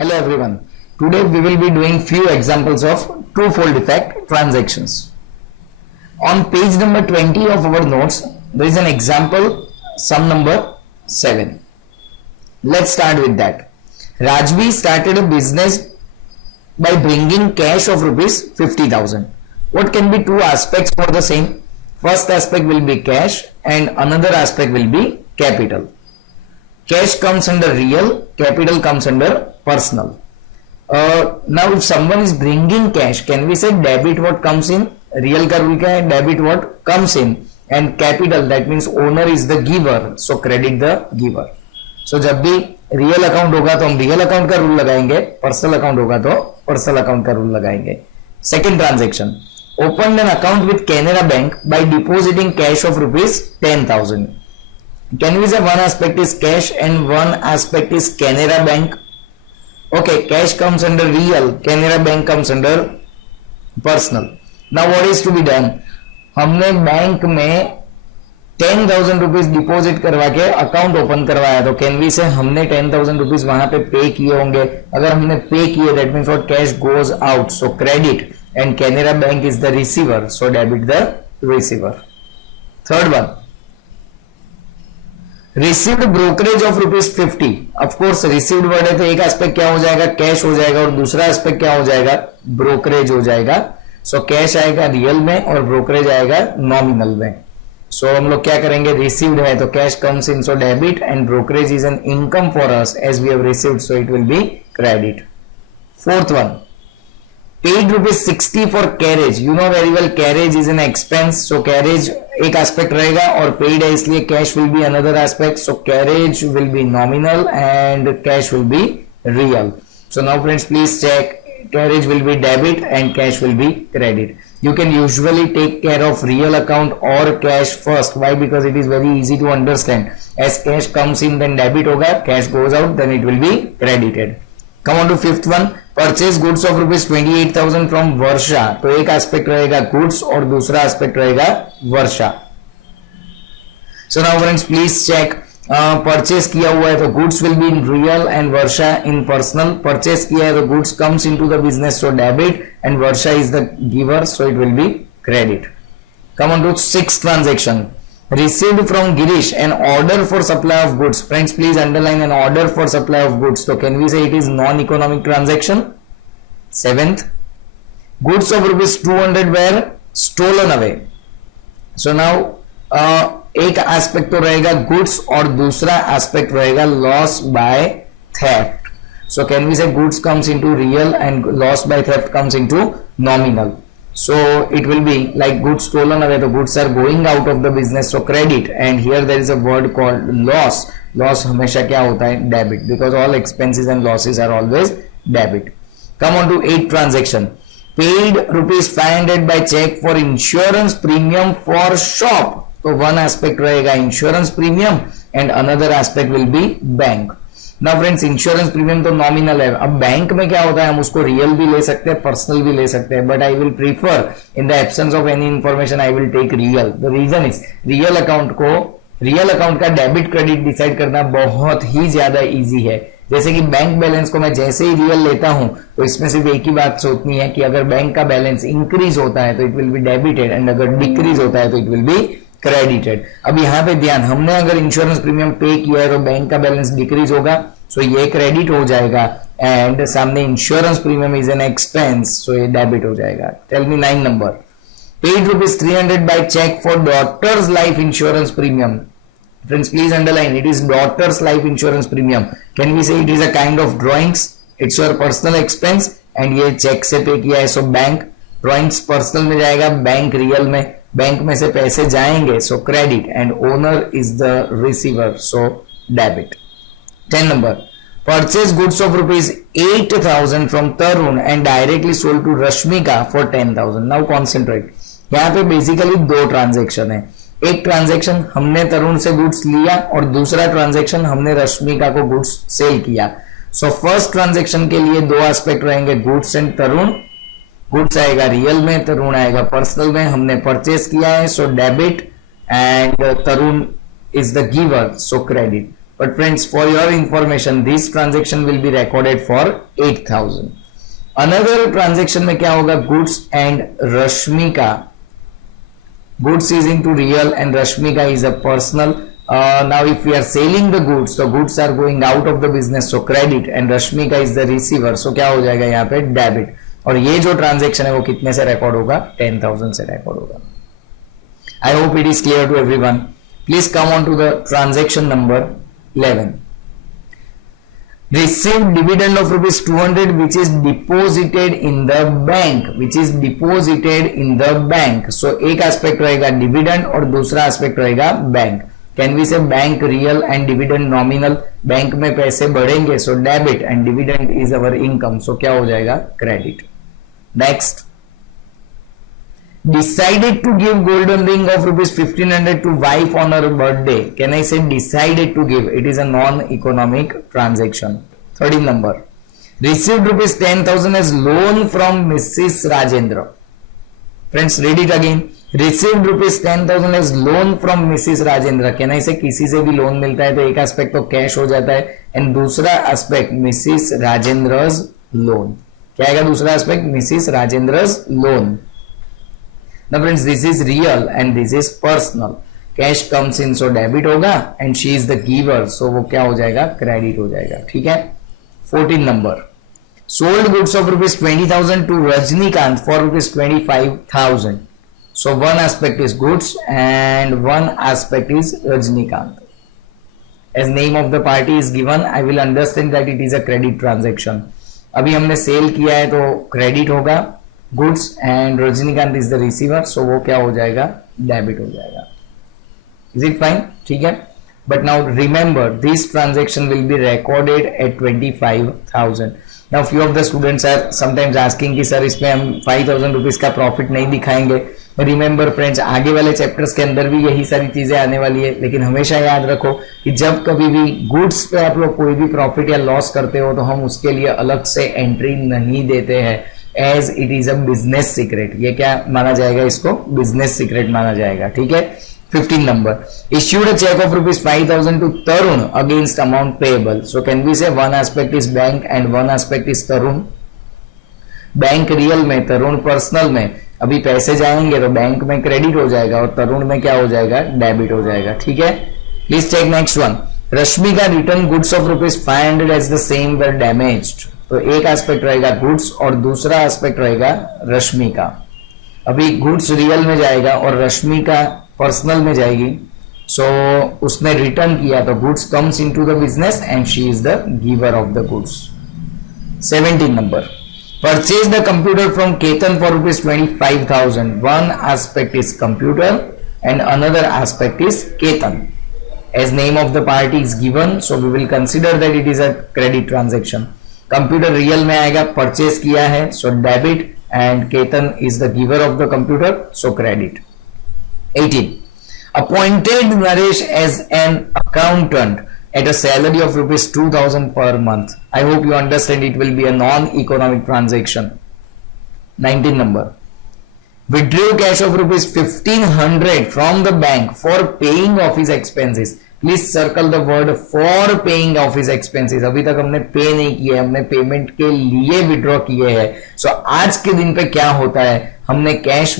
Hello everyone. Today we will be doing few examples of twofold effect transactions. On page number 20 of our notes, there is an example, sum number 7. Let's start with that. Rajvi started a business by bringing cash of rupees 50,000. What can be two aspects for the same? First aspect will be cash and another aspect will be capital. Cash comes under real, capital comes under personal. Now if someone is bringing cash, can we say debit what comes in? Real का rule क्या है? Debit what comes in, and capital that means owner is the giver, so credit the giver. So जब भी real account होगा तो हम real account का रूल लगाएंगे, personal account होगा तो personal account का रूल लगाएंगे. Second transaction, opened an account with Canara Bank by depositing cash of rupees 10,000. Can we say one aspect is cash and one aspect is Canara Bank? Okay, cash comes under real, Canara Bank comes under personal. Now what is to be done? हमने बैंक में 10,000 rupees deposit करवा के account open करवाया, तो can we से हमने 10,000 रुपीज वहां पे पे किए होंगे. अगर हमने पे किए that means what cash goes out, so credit, and Canara bank is the receiver, so debit the receiver. Third one, received brokerage of rupees 50. Of course received word है तो एक एस्पेक्ट क्या हो जाएगा, कैश हो जाएगा, और दूसरा एस्पेक्ट क्या हो जाएगा, ब्रोकरेज हो जाएगा. सो कैश आएगा रियल में और ब्रोकरेज आएगा नॉमिनल में. सो हम लोग क्या करेंगे, रिसीव्ड है तो cash comes in, so debit, and brokerage is an income for us as we have received, so it will be credit. Fourth one, paid rupees 60 for carriage. You know very well carriage is an expense, so carriage एक aspect रहेगा और paid है इसलिए cash will be another aspect, so carriage will be nominal and cash will be real. So now friends please check, carriage will be debit and cash will be credit. You can usually take care of real account or cash first. Why? Because it is very easy to understand. As cash comes in then debit होगा, cash goes out then it will be credited. Come on to fifth one, purchase goods of rupees 28,000 from Varsha. तो एक aspect रहेगा goods और दूसरा aspect रहेगा वर्षा. So now friends please check, purchase किया हुआ है तो goods will be in real and Varsha in personal. Purchase किया है तो goods comes into the business, so debit, and Varsha is the giver, so it will be credit. Come on to sixth transaction, received from Girish an order for supply of goods. Friends please underline an order for supply of goods. So can we say it is non-economic transaction? Seventh, goods of rupees 200 were stolen away. So now एक एस्पेक्ट तो रहेगा goods और दूसरा aspect रहेगा loss by theft. So can we say goods comes into real and loss by theft comes into nominal. So it will be like goods stolen away, the goods are going out of the business, so credit, and here there is a word called loss. Loss हमेशा क्या होता है, debit, because all expenses and losses are always debit. Come on to 8th transaction, paid rupees 500 by check for insurance premium for shop. तो one aspect रहेगा insurance premium and another aspect will be bank. ना friends insurance premium तो नॉमिनल है. अब बैंक में क्या होता है, हम उसको रियल भी ले सकते हैं, पर्सनल भी ले सकते हैं, but I will prefer in the absence of any information I will take real. The reason is real account का डेबिट क्रेडिट डिसाइड करना बहुत ही ज्यादा इजी है. जैसे कि बैंक बैलेंस को मैं जैसे ही रियल लेता हूं तो इसमें सिर्फ एक ही बात सोचनी है कि अगर बैंक का बैलेंस इंक्रीज होता है तो it will be debited, and अगर डिक्रीज होता है तो इट विल बी क्रेडिटेड. अब यहाँ पे ध्यान, हमने अगर इंश्योरेंस प्रीमियम पे किया है तो बैंक का बैलेंस डिक्रीज होगा, सो ये क्रेडिट हो जाएगा, एंड सामने insurance premium is an expense, so ये डेबिट हो जाएगा. Tell me 9 number, paid rupees 300 by cheque for daughter's life insurance premium. Friends please underline, it is daughter's life insurance premium. Can we say it is a kind of drawings, it's your personal expense, and ये cheque से pay किया है, so bank. Drawings personal में जाएगा, bank real में, बैंक में से पैसे जाएंगे, so credit, and owner is the receiver, so debit. 10 number, purchase goods of rupees 8,000 from Tarun and directly sold to Rashmika for 10,000. Now concentrate. यहाँ पे बेसिकली दो ट्रांजेक्शन है. एक ट्रांजेक्शन हमने तरुण से गुड्स लिया और दूसरा ट्रांजेक्शन हमने रश्मिका को गुड्स सेल किया. सो फर्स्ट ट्रांजेक्शन के लिए दो एस्पेक्ट रहेंगे, गुड्स एंड तरुण. गुड्स आएगा रियल में, तरुण आएगा पर्सनल में. हमने परचेस किया है, so debit, and Tarun is the giver, so credit. But friends for your information this transaction will be recorded for 8,000. Another transaction में क्या होगा, goods and Rashmika. Goods is into real and Rashmika is a personal. Now if we are selling the goods are going out of the business, so credit, and Rashmika is the receiver, so क्या हो जाएगा यहाँ पे डेबिट. और ये जो ट्रांजेक्शन है वो कितने से रिकॉर्ड होगा, 10,000 से रिकॉर्ड होगा. I hope it is clear to everyone. Please come on to the transaction number 11. Received dividend of rupees 200 which is deposited in the bank. So एक एस्पेक्ट रहेगा डिविडेंड और दूसरा एस्पेक्ट रहेगा bank. Can we say bank real and dividend nominal. Bank में पैसे बढ़ेंगे so debit and dividend is our income, so क्या हो जाएगा, credit. Next, decided to give golden ring of rupees 1500 to wife on her birthday. Can I say decided to give? It is a non-economic transaction. 13 number, received rupees 10,000 as loan from Mrs. Rajendra. Friends, read it again. Received rupees 10,000 as loan from Mrs. Rajendra. Can I say किसी से भी लोन मिलता है तो एक एस्पेक्ट तो कैश हो जाता है एंड दूसरा एस्पेक्ट Mrs. Rajendra's loan. क्या आएगा दूसरा aspect, Mrs. Rajendra's loan. Now friends, this is real and this is personal. Cash comes in so debit होगा and she is the giver, so वो क्या हो जाएगा, credit हो जाएगा. ठीक है. 14 number, sold goods of rupees 20,000 to Rajnikant for rupees 25,000. So one aspect is goods and one aspect is Rajnikant. As name of the party is given, I will understand that it is a credit transaction. अभी हमने सेल किया है तो credit होगा, goods and Rajinikanth is the receiver, so वो क्या हो जाएगा, डेबिट हो जाएगा. Is it fine? ठीक है. But now remember this transaction will be recorded at 25,000. Now few of the students are sometimes asking कि सर इसमें हम 5,000 रुपीज का प्रॉफिट नहीं दिखाएंगे. रिमेंबर फ्रेंड्स, आगे वाले चैप्टर्स के अंदर भी यही सारी चीजें आने वाली है, लेकिन हमेशा याद रखो कि जब कभी भी गुड्स पे आप लोग कोई भी प्रॉफिट या लॉस करते हो तो हम उसके लिए अलग से एंट्री नहीं देते हैं, as it is a business secret. ये क्या माना जाएगा, इसको बिजनेस सीक्रेट माना जाएगा. ठीक है. 15 number, issued a check of rupees 5,000 to Tarun against amount payable. So can we say one aspect is bank and one aspect is Tarun. Bank real में, तरुण पर्सनल में. अभी पैसे जाएंगे तो बैंक में क्रेडिट हो जाएगा और तरुण में क्या हो जाएगा, डेबिट हो जाएगा. ठीक है. Please take next one. Rashmika return goods of rupees 500 as the same were damaged. तो एक एस्पेक्ट रहेगा गुड्स और दूसरा एस्पेक्ट रहेगा रश्मिका. अभी गुड्स रियल में जाएगा और रश्मिका पर्सनल में जाएगी. सो उसने रिटर्न किया तो goods comes into the business and she is the giver of the goods. 17 number, purchase the computer from Ketan for rupees 25,000. One aspect is computer and another aspect is Ketan. As name of the party is given, so we will consider that it is a credit transaction. Computer real में आएगा, purchase किया है so debit and Ketan is the giver of the computer, so credit. 18, appointed Naresh as an accountant at a salary of rupees 2,000 per month. I hope you understand it will be a non-economic transaction. 19 number, withdrew cash of rupees 1,500 from the bank for paying office expenses. Please circle the word for paying office expenses. अभी तक हमने पे नहीं किया, हमने पेमेंट के लिए विड्रॉ किए हैं. सो आज के दिन पे क्या होता है, हमने कैश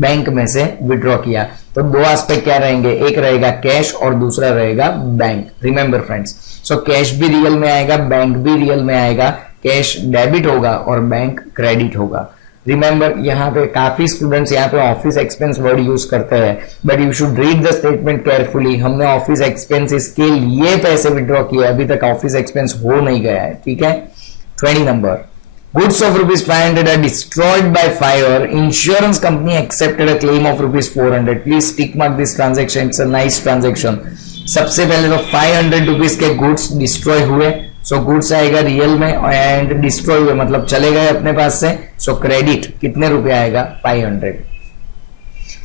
बैंक में से विड्रॉ किया तो दो एस्पेक्ट क्या रहेंगे, एक रहेगा कैश और दूसरा रहेगा bank. Remember friends, so cash भी रियल में आएगा, बैंक भी रियल में आएगा. कैश डेबिट होगा और बैंक क्रेडिट होगा. रिमेंबर, यहाँ पे काफी स्टूडेंट्स यहाँ पे ऑफिस एक्सपेंस वर्ड यूज करते हैं, but you should read the statement carefully. हमने ऑफिस एक्सपेंसेस के लिए पैसे विड्रॉ किए, अभी तक ऑफिस एक्सपेंस हो नहीं गया है. ठीक है. 20 number, goods of rupees 500 are destroyed by fire. Insurance company accepted a claim of rupees 400. Please tick mark this transaction. It's a nice transaction. सबसे पहले तो 500 रुपीज के गुड्स डिस्ट्रॉय हुए, सो गुड्स आएगा रियल में एंड डिस्ट्रॉय हुए मतलब चले गए अपने पास से, सो क्रेडिट कितने रुपए आएगा, 500.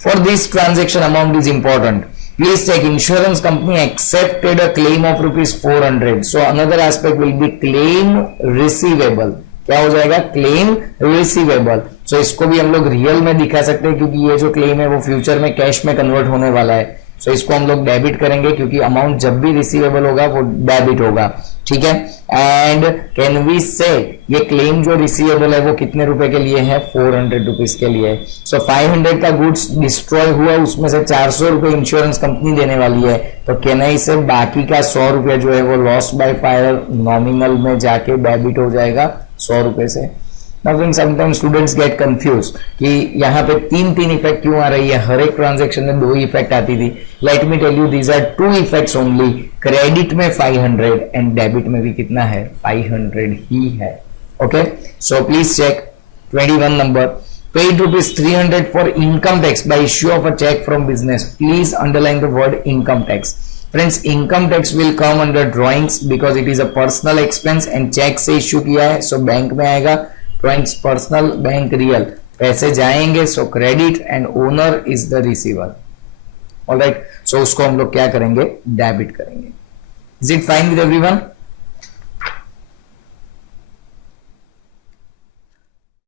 For this transaction amount is important. Please take insurance company accepted a claim of rupees 400. So another aspect will be claim receivable. क्या हो जाएगा, क्लेम रिसीवेबल. सो इसको भी हम लोग रियल में दिखा सकते हैं क्योंकि ये जो क्लेम है वो फ्यूचर में कैश में कन्वर्ट होने वाला है. सो इसको हम लोग डेबिट करेंगे क्योंकि अमाउंट जब भी रिसीवेबल होगा वो डेबिट होगा, ठीक है। एंड कैन वी से ये क्लेम जो रिसीवेबल है वो कितने रुपए के लिए है, 400 रुपीज के लिए। सो 500 का गुड्स डिस्ट्रॉय हुआ, उसमें से 400 रुपए इंश्योरेंस कंपनी देने वाली है, तो कैन आई से बाकी का 100 रुपया जो है वो लॉस बाय फायर नॉमिनल में जाके डेबिट हो जाएगा 100 रुपए से। समटाइम्स स्टूडेंट्स गेट कंफ्यूज कि यहाँ पे तीन इफेक्ट क्यों आ रही है, हर एक ट्रांजेक्शन में 2 इफेक्ट आती थी। Let me tell you these are 2 effects only. Credit में 500 एंड डेबिट में भी कितना है, 500 ही है। Okay, so please check 21 number, paid ₹300 for income tax by issue of a cheque from business. Please underline the word income tax. Friends, income tax will come under drawings because it is a personal expense and cheque से issue किया है, so bank में आएगा। Drawings personal, bank real, पैसे जाएंगे, so credit and owner is the receiver. Alright, so उसको हम लोग क्या करेंगे, डेबिट करेंगे। Is it fine with everyone?